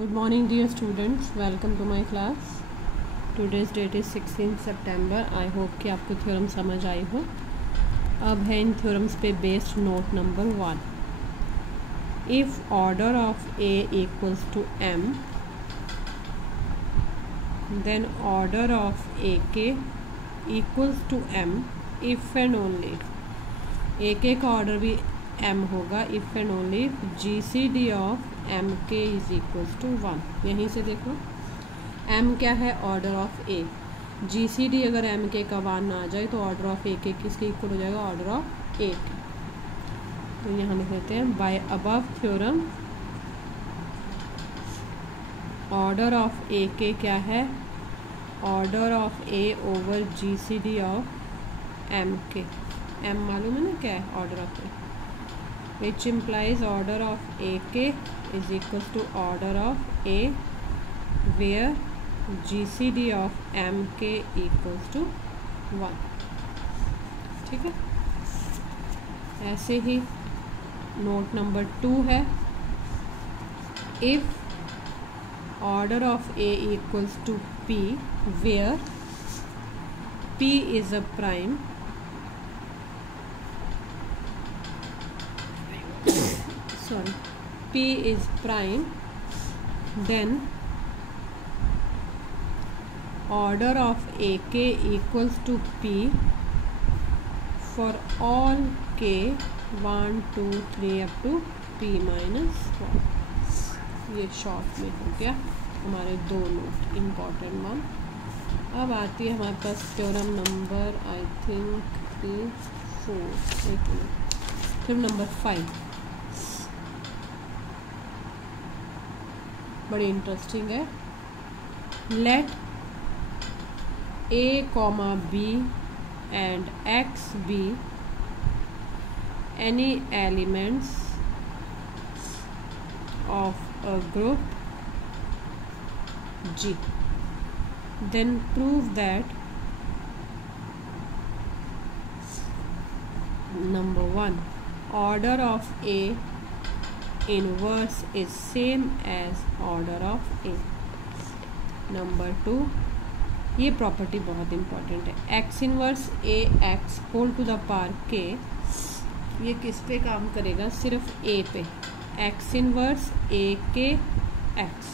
Good morning dear students, welcome to my class. Today's date is 16 September. I hope कि आपको theorem समझ आई हो. अब है इन थ्योरम्स पे based note number 1. If order of A equals to M, then order of AK equals to M if and only AK का order भी M होगा if and only GCD of MK is equals to 1. यहीं से देखो M क्या है, order of A. GCD अगर MK का 1 ना आ जाए तो ऑर्डर ऑफ AK किसके इक्वल हो जाएगा, ऑर्डर ऑफ A. तो यहाँ लिख देते हैं by above theorem order of AK क्या है, order of A over GCD of MK. M मालूम है ना क्या है, order of A, which implies order of AK is equals to order of A where GCD of MK equals to 1. ठीक है. ऐसे ही नोट नंबर 2 है. If order of A equals to P where P is a prime, P is prime, then order of AK equals to P for all K 1 2 3 up to P minus 1. ये short में हो गया हमारे दो note important one. अब आती है हमारे पास theorem number I think 4, theorem number 5. बड़ी इंटरेस्टिंग है. Let A, B and X be any elements of a group G, then prove that number 1 order of A inverse is same as order of A. Number 2, ये property बहुत important है. X inverse A x whole to the power k, ये किस पे काम करेगा, सिर्फ ए पे. X inverse a k x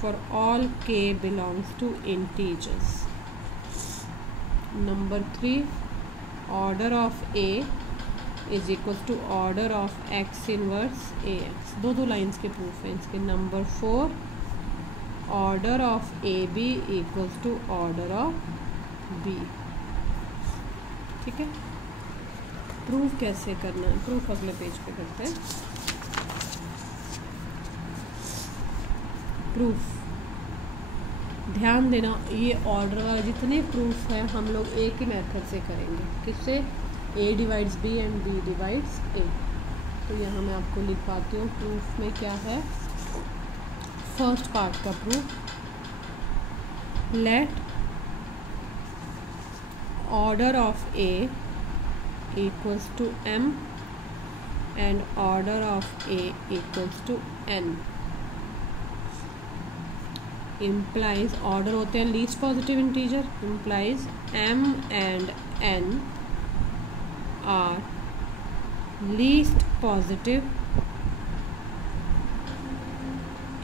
for all k belongs to integers. Number 3 order of a is equals to order of x inverse A x. दो lines के proof हैं इसके. Number 4 order of a b equals to order of b. ठीक है. Proof कैसे करना है, proof अगले पेज पे करते हैं. प्रूफ ध्यान देना, ये ऑर्डर वाला जितने प्रूफ हैं हम लोग एक ही मेथड से करेंगे. किससे, A divides B and B divides A. तो यहाँ मैं आपको लिखवाती हूँ प्रूफ में क्या है. फर्स्ट पार्ट का proof, let order of A equals to M and order of A equals to N implies, order होते हैं least positive integer, implies M एंड N are least positive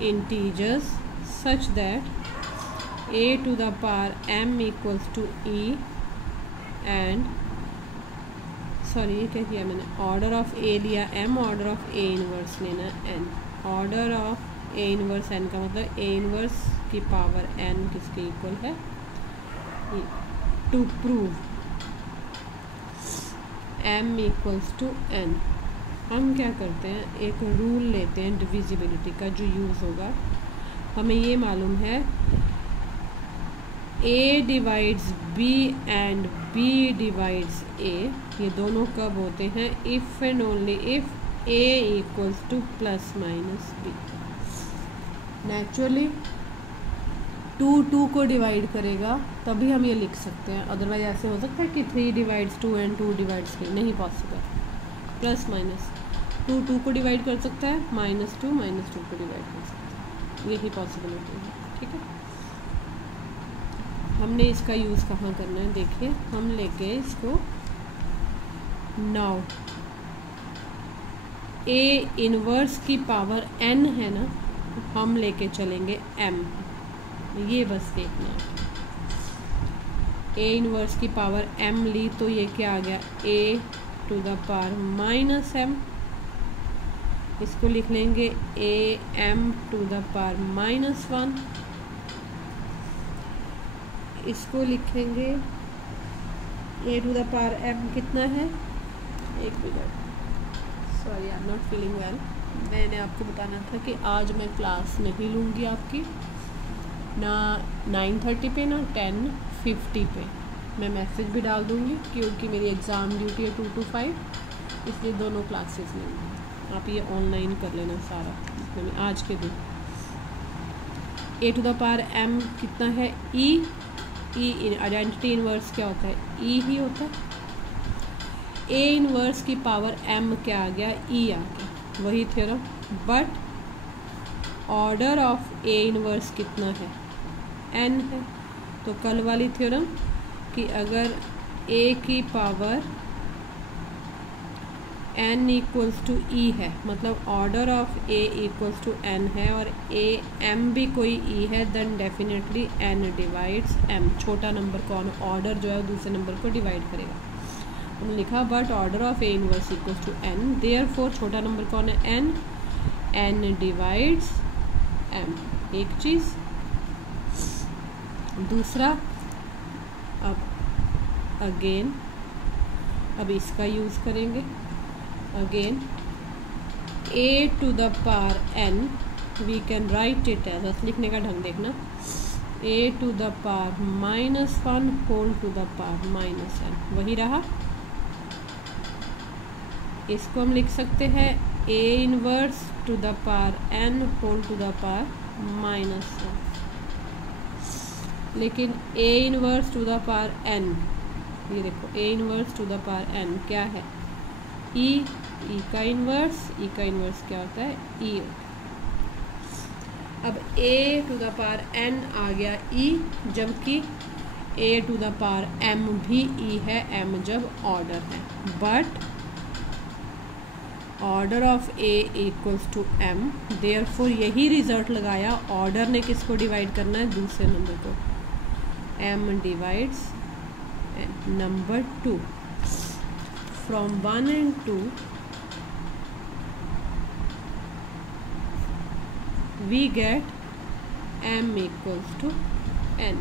integers such that a to the power m equals to e and ये क्या किया मैंने, order of a लिया m, order of a inverse लेना n. Order of a inverse n का मतलब a inverse की power n किसके इक्वल है. To prove m equals to n, हम क्या करते हैं, एक रूल लेते हैं डिविजिबिलिटी का जो यूज़ होगा. हमें ये मालूम है a divides b and b divides a, ये दोनों कब होते हैं, if and only if a equals to plus minus b. Naturally 2 को डिवाइड करेगा तभी हम ये लिख सकते हैं, अदरवाइज ऐसे हो सकता है कि 3 डिवाइड्स 2 एंड 2 डिवाइड्स 3, नहीं पॉसिबल. प्लस माइनस 2 को डिवाइड कर सकता है, -2 को डिवाइड कर सकता है, यही पॉसिबिलिटी है। ठीक है, हमने इसका यूज़ कहाँ करना है, देखिए हम लेके इसको नाउ ए इनवर्स की पावर n है ना, हम लेके चलेंगे m, ये बस देखना है। ए इनवर्स की पावर m ली तो ये क्या आ गया, a to the power -m, इसको लिख लेंगे am टू द पावर -1, इसको लिखेंगे a to the power m कितना है, एक minute, sorry I am not feeling well. मैंने आपको बताना था कि आज मैं क्लास नहीं लूँगी आपकी, ना 9:30 पे ना 10:50 पे। मैं मैसेज भी डाल दूँगी क्योंकि मेरी एग्ज़ाम ड्यूटी है 2 to 5, इसलिए दोनों क्लासेस लेंगे। आप ये ऑनलाइन कर लेना सारा मतलब आज के दिन। ए टू द पावर m कितना है, ई आइडेंटिटी इनवर्स क्या होता है, ई ही होता है। ए इनवर्स की पावर m क्या आ गया, ई आ गया, वही theorem. But order of a inverse कितना है, n है। तो कल वाली थ्योरम कि अगर a की power n equals to e है, मतलब order of a equals to n है और a m भी कोई e है, then definitely n divides m। छोटा नंबर कौन, ऑर्डर जो है दूसरे नंबर को डिवाइड करेगा। हमने लिखा but order of a inverse equals to n, therefore छोटा नंबर कौन है, n डिवाइड्स m, एक चीज़। दूसरा, अब अगेन अब इसका यूज़ करेंगे again, a to the power n we can write it as, बस लिखने का ढंग देखना, a to the power -1 whole to the power -n, वही रहा। इसको हम लिख सकते हैं a inverse to the power n whole to the power -1, लेकिन a inverse to the power n, ये देखो a inverse to the power n क्या है, e का इनवर्स, क्या होता है, e। अब a to the power n आ गया e, जबकि a to the power m भी e है, m जब ऑर्डर है। But order of a equals to m, therefore यही रिजल्ट लगाया, ऑर्डर ने किसको डिवाइड करना है, दूसरे नंबर को, m divides number 2। From 1 and 2 we get m equals to n।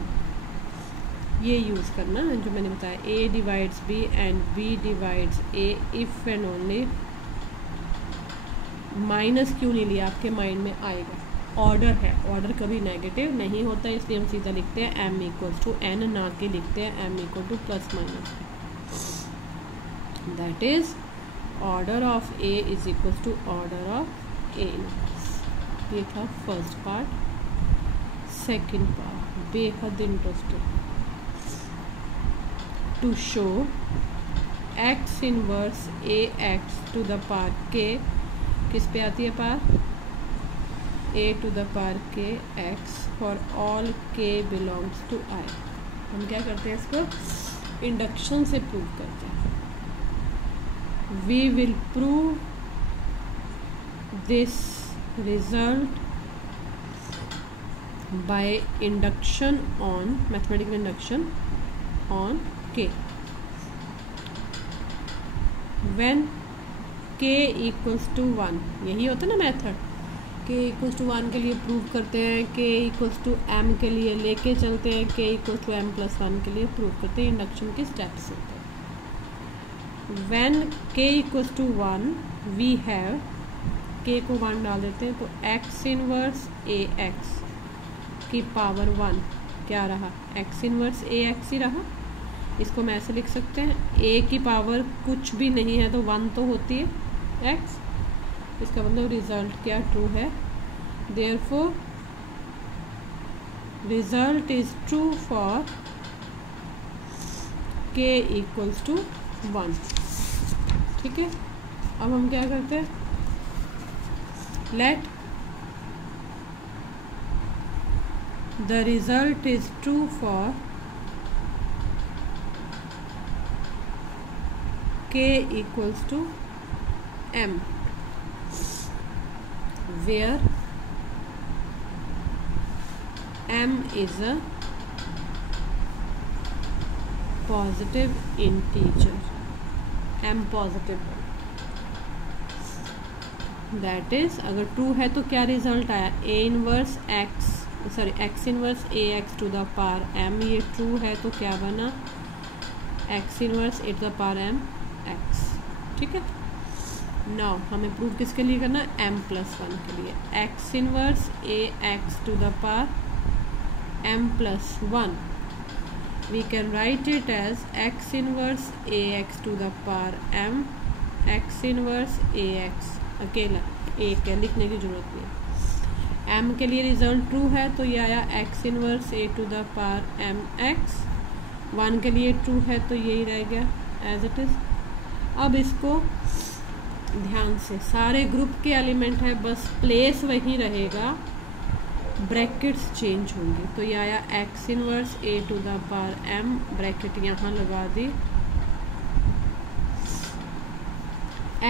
ये यूज़ करना जो मैंने बताया, a divides b and b divides a if and only. Minus क्यों नहीं लिया, आपके माइंड में आएगा, ऑर्डर है, ऑर्डर कभी नेगेटिव नहीं होता, इसलिए हम सीधा लिखते हैं m इक्वल्स टू n, ना कि लिखते हैं m equal to plus minus. That is order of a is equals to order of a inverse. ये था फर्स्ट पार्ट। सेकंड पार्ट बेहद interesting, to show x inverse a x to the power k, किस पे आती है power, a to the power k x for all k belongs to I। हम क्या करते हैं, इसको इंडक्शन से प्रूव करते हैं। We will prove this result by induction on, mathematical induction on k। When k equals to 1, यही होता है ना मेथड, k इक्वल्स टू 1 के लिए प्रूव करते हैं, k इक्वल्स टू m के लिए लेके चलते हैं, k equals to m plus 1 के लिए प्रूव करते हैं। इंडक्शन के स्टेप्स होते हैं। When k equals to 1 we have, k को 1 डाल देते हैं तो x इनवर्स ax की पावर 1 क्या रहा, x इनवर्स ax ही रहा। इसको मैं ऐसे लिख सकते हैं, a की पावर कुछ भी नहीं है तो 1 तो होती है x, इसका मतलब रिजल्ट क्या ट्रू है, therefore result is true for k equals to 1। ठीक है, अब हम क्या करते हैं, let the result is true for k equals to m, where m is a positive integer, m positive है, दैट इज अगर ट्रू है तो क्या रिजल्ट आया, a inverse x inverse ax to the power m, ये true है तो क्या बना x inverse a to the power m x, ठीक है। नाउ हमें प्रूव किसके लिए करना, m+1 के लिए, x inverse ax to the power m+1, we can write it as x inverse ax to the power m, x inverse ax, अकेला एक है, लिखने की जरूरत नहीं। m के लिए रिजल्ट ट्रू है तो ये आया x inverse a to the power m x, 1 के लिए ट्रू है तो यही रह गया एज इट इज। अब इसको ध्यान से, सारे ग्रुप के एलिमेंट है, बस प्लेस वही रहेगा, ब्रैकेट्स चेंज होंगे, तो ये आया x inverse a to the power m, bracket यहाँ लगा दी,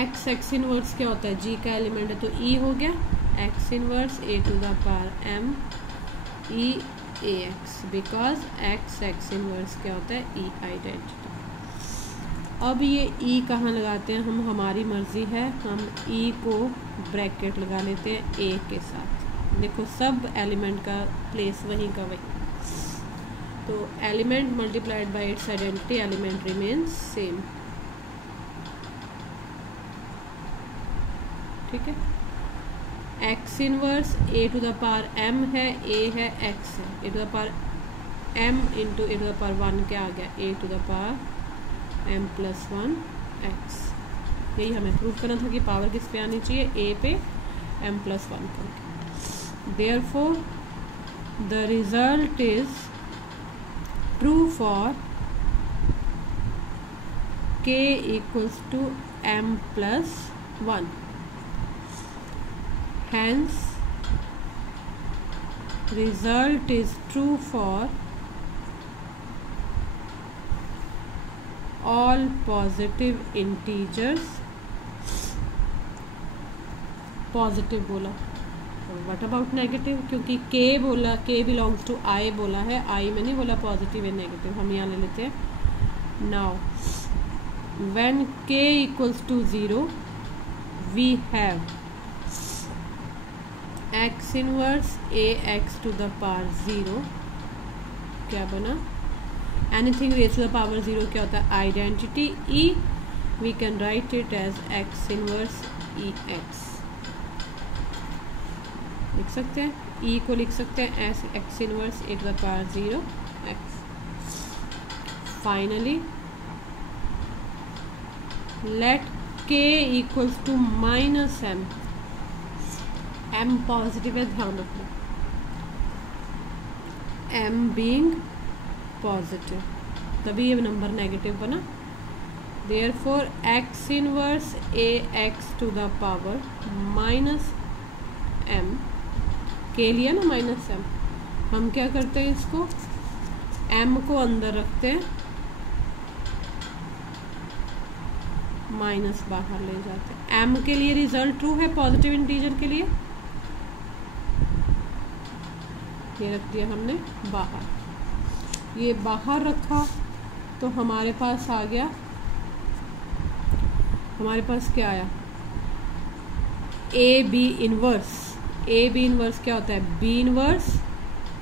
x इनवर्स क्या होता है, g का एलिमेंट है तो e हो गया, x inverse a to the power m e ax, because x inverse क्या होता है, e आइडेंटिटी। अब ये e कहाँ लगाते हैं हम, हमारी मर्जी है, हम e को ब्रैकेट लगा लेते हैं a के साथ, देखो सब एलिमेंट का प्लेस वहीं का वहीं, तो element multiplied by its identity, element remains same, ठीक है। x inverse a to the power m है, a है x है, a to the power m into a to the power 1 क्या आ गया, a to the power m+1 x, यही हमें प्रूव करना था कि पावर किस पे आनी चाहिए, a पे m+1 करके। Therefore, the result is true for k equals to m+1. Hence, result is true for all positive integers. Positive बोला, व्हाट अबाउट नेगेटिव, क्योंकि k बोला, k बिलोंग्स टू i बोला है, i में नहीं बोला पॉजिटिव एंड नेगेटिव, हम यहाँ ले लेते हैं। Now when k equals to 0 we have x inverse ax to the power 0, क्या बना, anything raise to the power 0 क्या होता है, identity e, we can write it as x inverse ex, लिख सकते हैं, e को लिख सकते हैं as x inverse a to the power 0 x। Finally let k equals to -m, m positive है, ध्यान रखना, m बीइंग पॉजिटिव तभी ये नंबर नेगेटिव बना, therefore x inverse ax to the power -m, के लिया ना -m, हम क्या करते हैं, इसको m को अंदर रखते हैं, माइनस बाहर ले जाते हैं, m के लिए रिजल्ट ट्रू है पॉजिटिव इंटीजर के लिए, ये रख दिया हमने बाहर, ये बाहर रखा तो हमारे पास आ गया, हमारे पास क्या आया, a b inverse, a b inverse क्या होता है, बी इनवर्स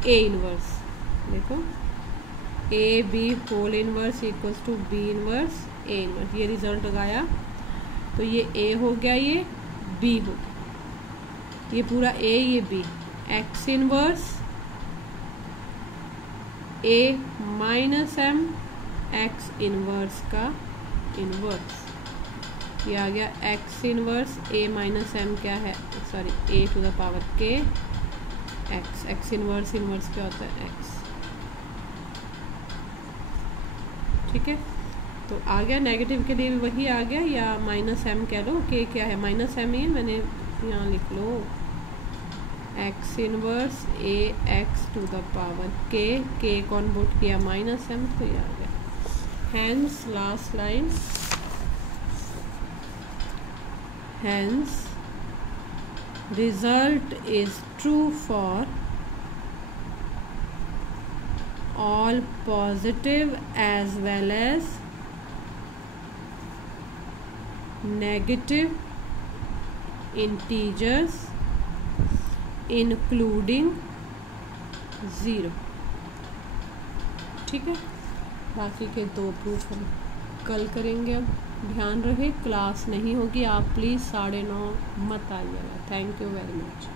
ए इनवर्स, देखो a b whole inverse equals to b inverse a inverse, ये रिजल्ट लगाया तो ये ए हो गया, ये बी हो गया, ये पूरा ए, ये B, X inverse A minus M, X inverse का इनवर्स, ये आ गया X inverse A minus M क्या है, sorry A to the power के एक्स, एक्स इनवर्स, इनवर्स क्या होता है एक्स, ठीक है। तो आ गया नेगेटिव के लिए भी वही आ गया, या माइनस एम कह लो, के क्या है माइनस एम ही है, मैंने यहाँ लिख लो x inverse A X to the power के कौन पुट किया -m, तो ये आ गया। Hence last line, hence result is true for all positive as well as negative integers including 0। ठीक है, बाकी के 2 प्रूफ हम कल करेंगे। अब ध्यान रहे क्लास नहीं होगी, आप प्लीज़ 9:30 मत आइएगा। Thank you very much.